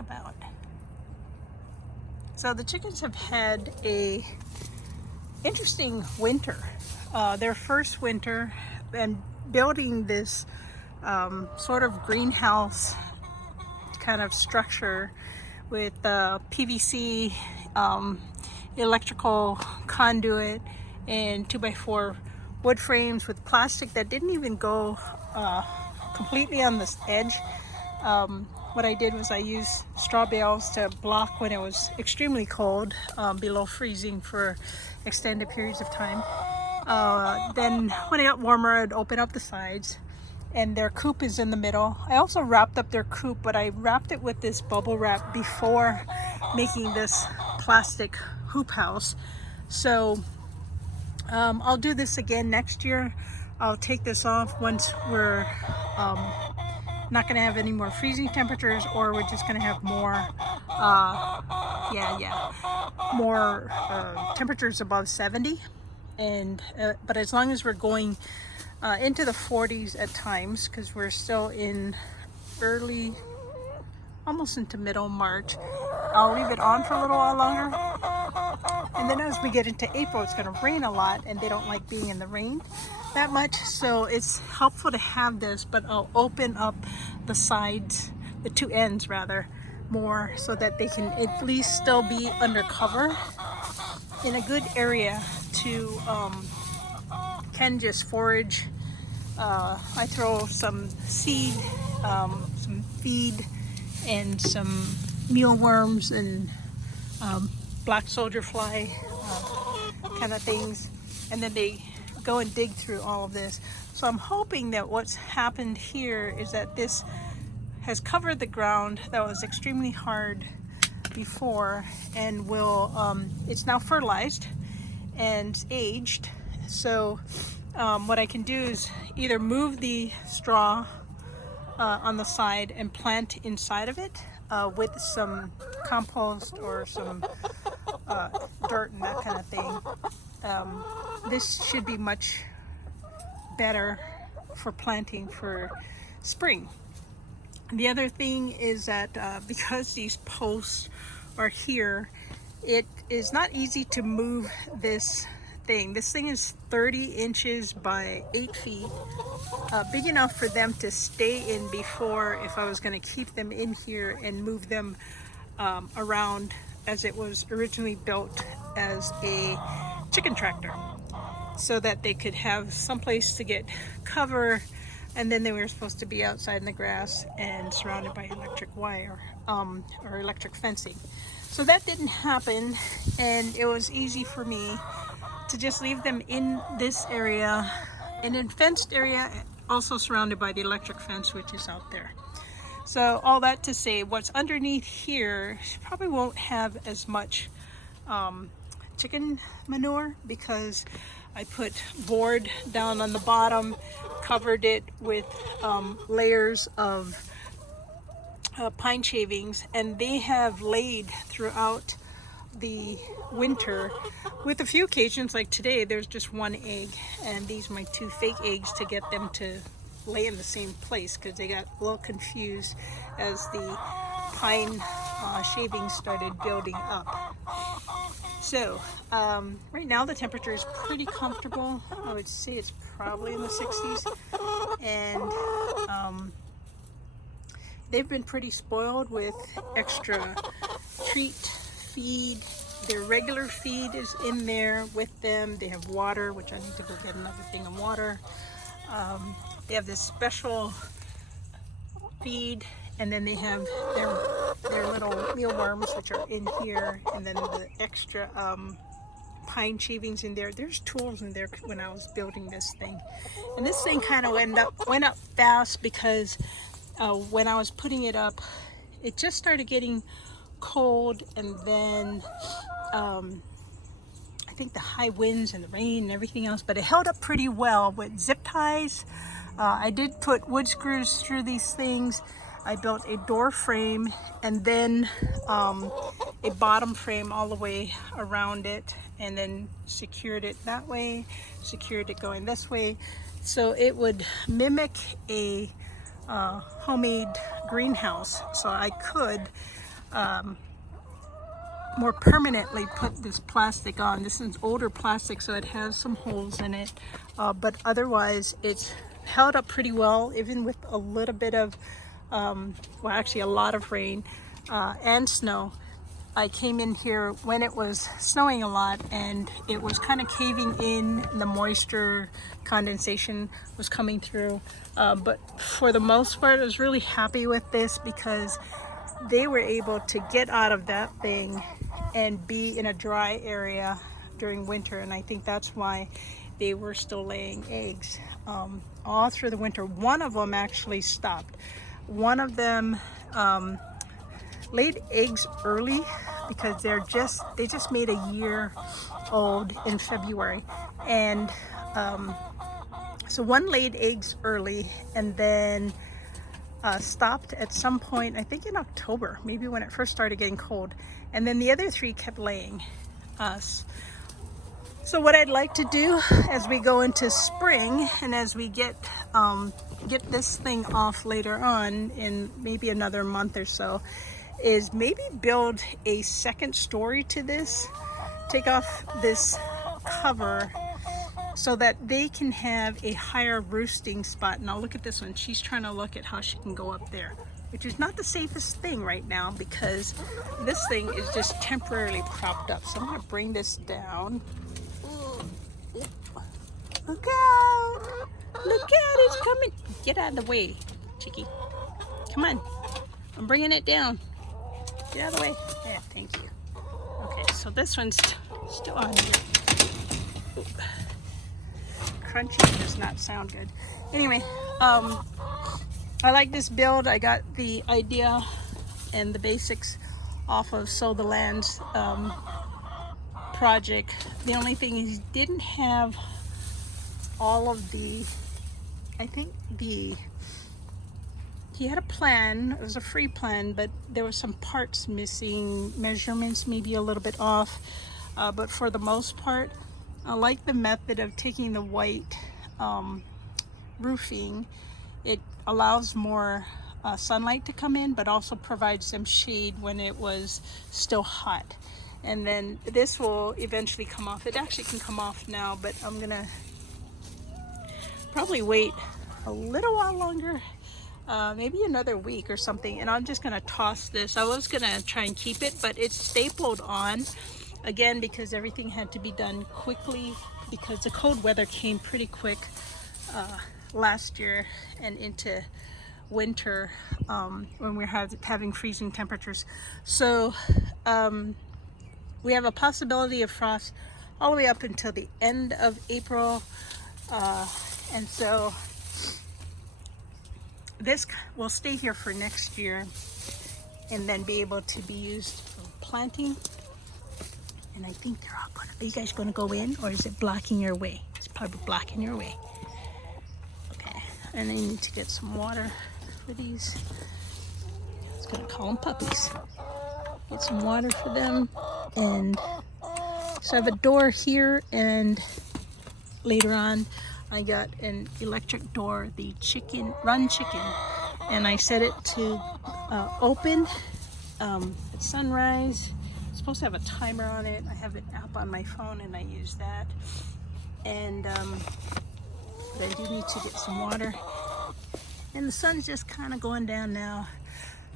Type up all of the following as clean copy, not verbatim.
about. So the chickens have had a interesting winter. Their first winter, and building this sort of greenhouse kind of structure with PVC, electrical conduit, and 2x4 wood frames with plastic that didn't even go completely on this edge. What I did was I used straw bales to block when it was extremely cold, below freezing for extended periods of time. Then when it got warmer, I'd open up the sides, and their coop is in the middle. I also wrapped up their coop, but I wrapped it with this bubble wrap before making this plastic hoop house. So I'll do this again next year. I'll take this off once we're not going to have any more freezing temperatures, or we're just going to have more more temperatures above 70. And but as long as we're going into the 40s at times, because we're still in early, almost into middle March, I'll leave it on for a little while longer. And then as we get into April, it's going to rain a lot, and they don't like being in the rain that much, so it's helpful to have this. But I'll open up the sides, the two ends rather, more, so that they can at least still be under cover in a good area to can just forage. I throw some seed, some feed, and some mealworms and black soldier fly kind of things, and then they go and dig through all of this. So I'm hoping that what's happened here is that this has covered the ground that was extremely hard before, and will it's now fertilized and aged. So what I can do is either move the straw on the side and plant inside of it with some compost or some dirt and that kind of thing. This should be much better for planting for spring. The other thing is that because these posts are here, it is not easy to move this thing. This thing is 30 inches by 8 feet, big enough for them to stay in before, if I was going to keep them in here and move them around, as it was originally built as a chicken tractor, so that they could have someplace to get cover. And then they were supposed to be outside in the grass and surrounded by electric wire or electric fencing. So that didn't happen, and it was easy for me to just leave them in this area, in a fenced area, also surrounded by the electric fence, which is out there. So all that to say, what's underneath here probably won't have as much chicken manure, because I put board down on the bottom, covered it with layers of pine shavings, and they have laid throughout the winter, with a few occasions like today there's just one egg, and these are my two fake eggs to get them to lay in the same place, because they got a little confused as the pine shavings started building up. So right now the temperature is pretty comfortable. I would say it's probably in the 60s, and they've been pretty spoiled with extra treat feed. Their regular feed is in there with them. They have water, which I need to go get another thing of water. They have this special feed, and then they have their little mealworms, which are in here, and then the extra pine shavings in there. There's tools in there when I was building this thing, and this thing kind of went up fast, because when I was putting it up, it just started getting cold, and then I think the high winds and the rain and everything else, but it held up pretty well with zip ties. I did put wood screws through these things. I built a door frame, and then a bottom frame all the way around it, and then secured it that way, secured it going this way, so it would mimic a homemade greenhouse. So I could more permanently put this plastic on. This is older plastic, so it has some holes in it, but otherwise it's held up pretty well, even with a little bit of well, actually a lot of rain and snow. I came in here when it was snowing a lot and it was kind of caving in, the moisture condensation was coming through, but for the most part I was really happy with this because they were able to get out of that thing and be in a dry area during winter, and I think that's why they were still laying eggs all through the winter. One of them actually stopped. One of them laid eggs early because they just made a year old in February, and so one laid eggs early and then stopped at some point, I think in October, maybe when it first started getting cold, and then the other 3 kept laying us. So what I'd like to do as we go into spring and as we get this thing off later on in maybe another month or so, is maybe build a second story to this, take off this cover so that they can have a higher roosting spot. Now look at this one, she's trying to look at how she can go up there, which is not the safest thing right now because this thing is just temporarily propped up. So I'm gonna bring this down. Look out! Look out, it's coming! Get out of the way, Chicky. Come on, I'm bringing it down. Get out of the way. Yeah, thank you. Okay, so this one's still on here. Ooh. Crunchy does not sound good. Anyway, I like this build. I got the idea and the basics off of Sow the Land's project. The only thing is he didn't have all of the, I think he had a plan, it was a free plan, but there were some parts missing, measurements maybe a little bit off, but for the most part, I like the method of taking the white roofing. It allows more sunlight to come in, but also provides some shade when it was still hot. And then this will eventually come off. It actually can come off now, but I'm gonna probably wait a little while longer, maybe another week or something, and I'm just gonna toss this. I was gonna try and keep it, but it's stapled on again because everything had to be done quickly because the cold weather came pretty quick last year and into winter when we were having freezing temperatures. So we have a possibility of frost all the way up until the end of April, and so this will stay here for next year and then be able to be used for planting. And I think they're all gonna, are you guys gonna go in or is it blocking your way? It's probably blocking your way. Okay, and I need to get some water for these. I was gonna call them puppies. Get some water for them. And so I have a door here, and later on I got an electric door, the run chicken, and I set it to open at sunrise. It's supposed to have a timer on it. I have an app on my phone and I use that. And but I do need to get some water. And the sun's just kind of going down now.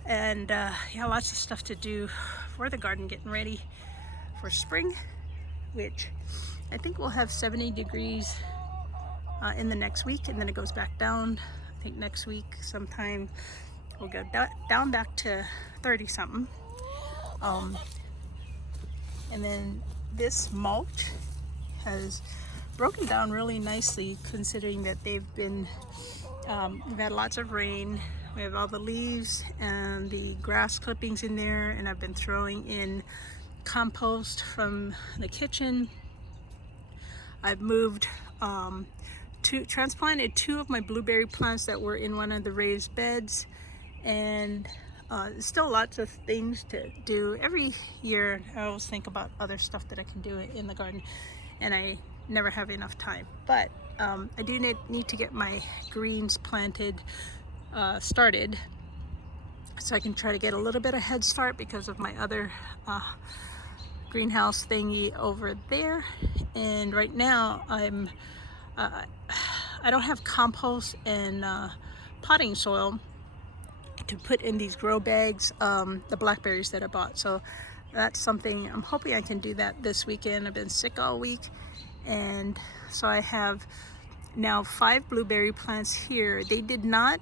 And yeah, lots of stuff to do for the garden, getting ready for spring, which I think we'll have 70 degrees in the next week, and then it goes back down. I think next week sometime we'll go down back to 30 something. And then this mulch has broken down really nicely, considering that they've been we've had lots of rain. We have all the leaves and the grass clippings in there, and I've been throwing in compost from the kitchen. I've moved transplanted 2 of my blueberry plants that were in one of the raised beds, and still lots of things to do. Every year I always think about other stuff that I can do in the garden, and I never have enough time. But I do need to get my greens planted, started. so I can try to get a little bit of head start because of my other greenhouse thingy over there. And right now I don't have compost and potting soil to put in these grow bags, the blackberries that I bought. So that's something I'm hoping I can do that this weekend. I've been sick all week, and so I have now 5 blueberry plants here. They did not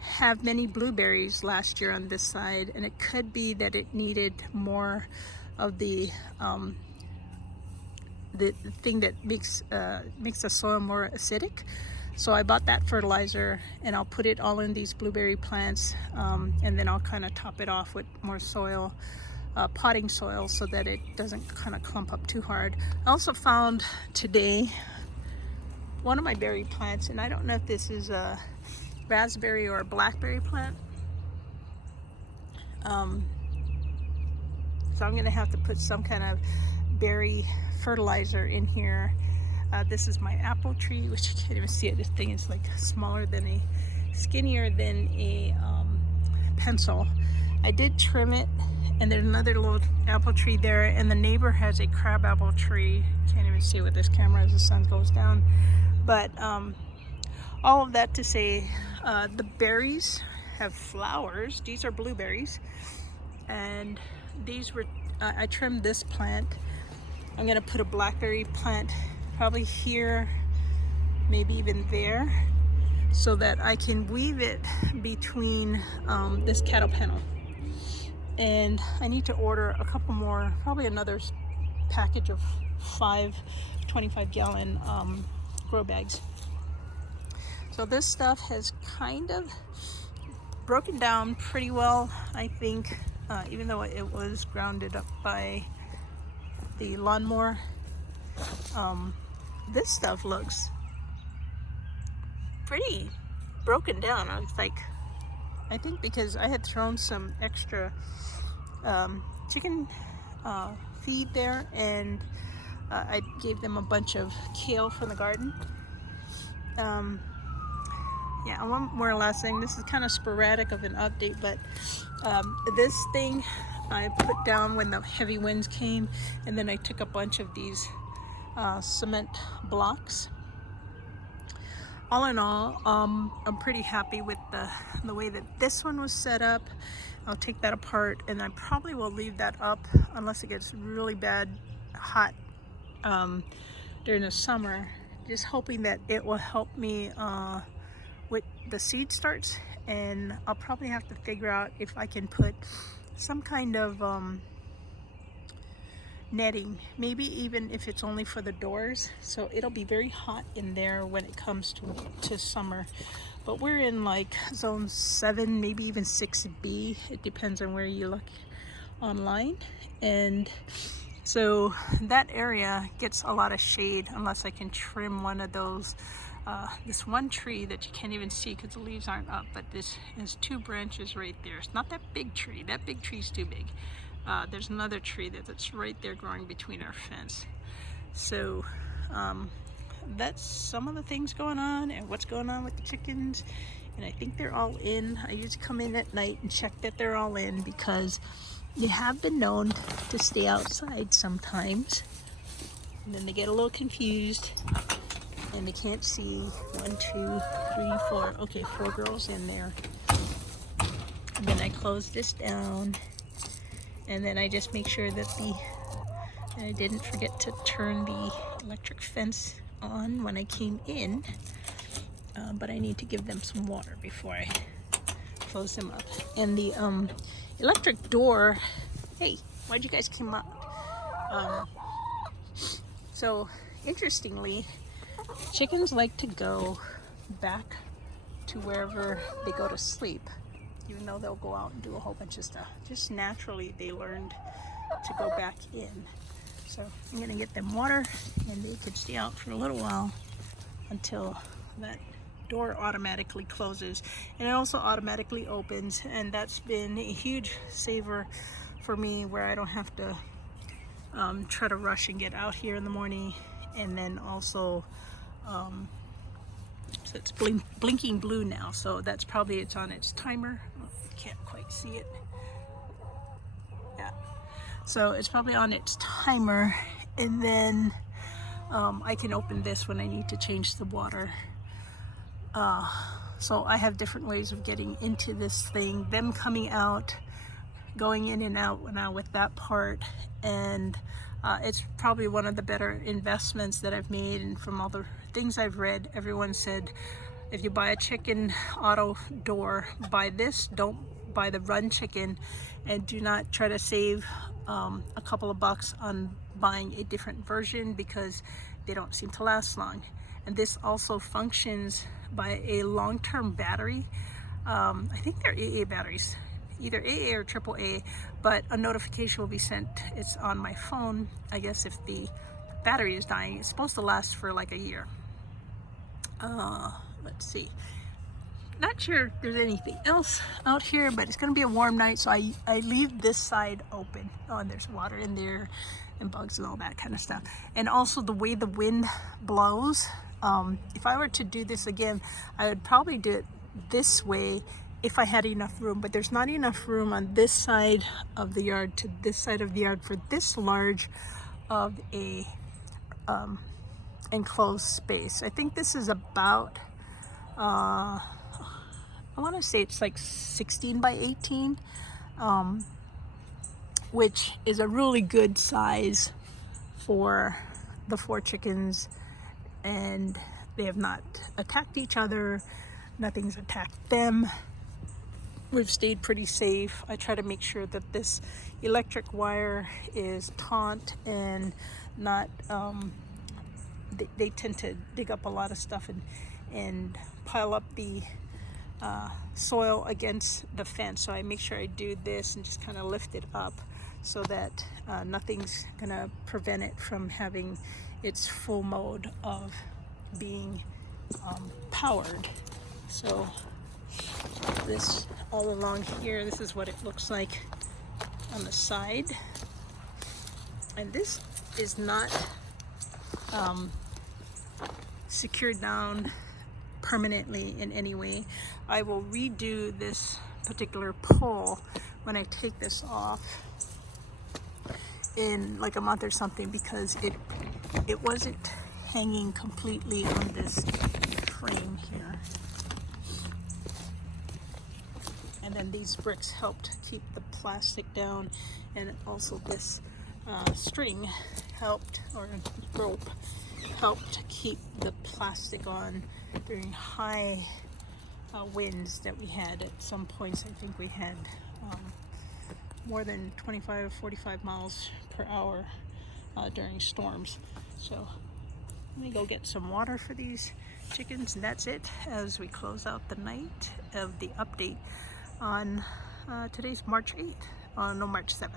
have many blueberries last year on this side, and it could be that it needed more of the thing that makes the soil more acidic. So I bought that fertilizer, and I'll put it all in these blueberry plants, and then I'll kind of top it off with more soil, potting soil, so that it doesn't kind of clump up too hard. I also found today one of my berry plants, and I don't know if this is a raspberry or a blackberry plant. So I'm gonna have to put some kind of berry fertilizer in here. This is my apple tree, which you can't even see it. This thing is like skinnier than a pencil. I did trim it, and there's another little apple tree there, and the neighbor has a crab apple tree. Can't even see it with this camera as the sun goes down. But all of that to say, the berries have flowers. These are blueberries, and these were, I trimmed this plant. I'm gonna put a blackberry plant probably here, maybe even there, so that I can weave it between this cattle panel. And I need to order a couple more, probably another package of 5 25-gallon grow bags. So this stuff has kind of broken down pretty well, I think, even though it was grounded up by the lawnmower. This stuff looks pretty broken down. I was like, I think because I had thrown some extra chicken feed there, and I gave them a bunch of kale from the garden. Yeah, and one more last thing. This is kind of sporadic of an update, but this thing I put down when the heavy winds came, and then I took a bunch of these cement blocks. All in all, I'm pretty happy with the way that this one was set up. I'll take that apart, and I probably will leave that up unless it gets really bad hot during the summer, just hoping that it will help me with the seed starts. And I'll probably have to figure out if I can put some kind of netting, maybe even if it's only for the doors, so it'll be very hot in there when it comes to summer. But we're in like zone 7, maybe even 6B. It depends on where you look online. And so that area gets a lot of shade unless I can trim one of those. This one tree that you can't even see because the leaves aren't up, but this has 2 branches right there. It's not that big tree. That big tree's too big. There's another tree that's right there growing between our fence. So that's some of the things going on and what's going on with the chickens. And I think they're all in. I usually come in at night and check that they're all in, because you have been known to stay outside sometimes, and then they get a little confused and they can't see. 1, 2, 3, 4. Okay, 4 girls in there. And then I close this down, and then I just make sure that I didn't forget to turn the electric fence on when I came in, but I need to give them some water before I close them up. And the electric door, hey, why'd you guys come out? So interestingly, chickens like to go back to wherever they go to sleep, even though they'll go out and do a whole bunch of stuff. Just naturally, they learned to go back in. So I'm gonna get them water, and they could stay out for a little while until that door automatically closes, and it also automatically opens. And that's been a huge saver for me, where I don't have to try to rush and get out here in the morning. And then also so it's blinking blue now, so that's probably it's on its timer. Can't quite see it. Yeah. So it's probably on its timer, and then I can open this when I need to change the water. So I have different ways of getting into this thing, them coming out, going in and out now with that part, and it's probably one of the better investments that I've made. And from all the things I've read, everyone said if you buy a chicken auto door, buy this, don't buy the run chicken, and do not try to save a couple of bucks on buying a different version, because they don't seem to last long. And this also functions by a long-term battery. I think they're AA batteries, either AA or AAA, but a notification will be sent. It's on my phone. I guess if the battery is dying, it's supposed to last for like a year. Let's see. Not sure if there's anything else out here, but it's going to be a warm night, so I leave this side open. Oh, and there's water in there and bugs and all that kind of stuff. And also the way the wind blows. If I were to do this again, I would probably do it this way if I had enough room, but there's not enough room on this side of the yard to this side of the yard for this large of a enclosed space. I think this is about I want to say it's like 16 by 18, which is a really good size for the 4 chickens, and they have not attacked each other. Nothing's attacked them. We've stayed pretty safe. I try to make sure that this electric wire is taut and not, they tend to dig up a lot of stuff and pile up the soil against the fence. So I make sure I do this and just kind of lift it up so that nothing's gonna prevent it from having its full mode of being powered. So this all along here, this is what it looks like on the side. And this is not secured down permanently in any way. I will redo this particular pole when I take this off in like a month or something, because it wasn't hanging completely on this frame here. And then these bricks helped keep the plastic down, and also this string helped, or rope helped keep the plastic on during high winds that we had. At some points I think we had more than 25 or 45 miles per hour during storms. So let me go get some water for these chickens, and that's it as we close out the night of the update on today's March 8th, no, March 7th.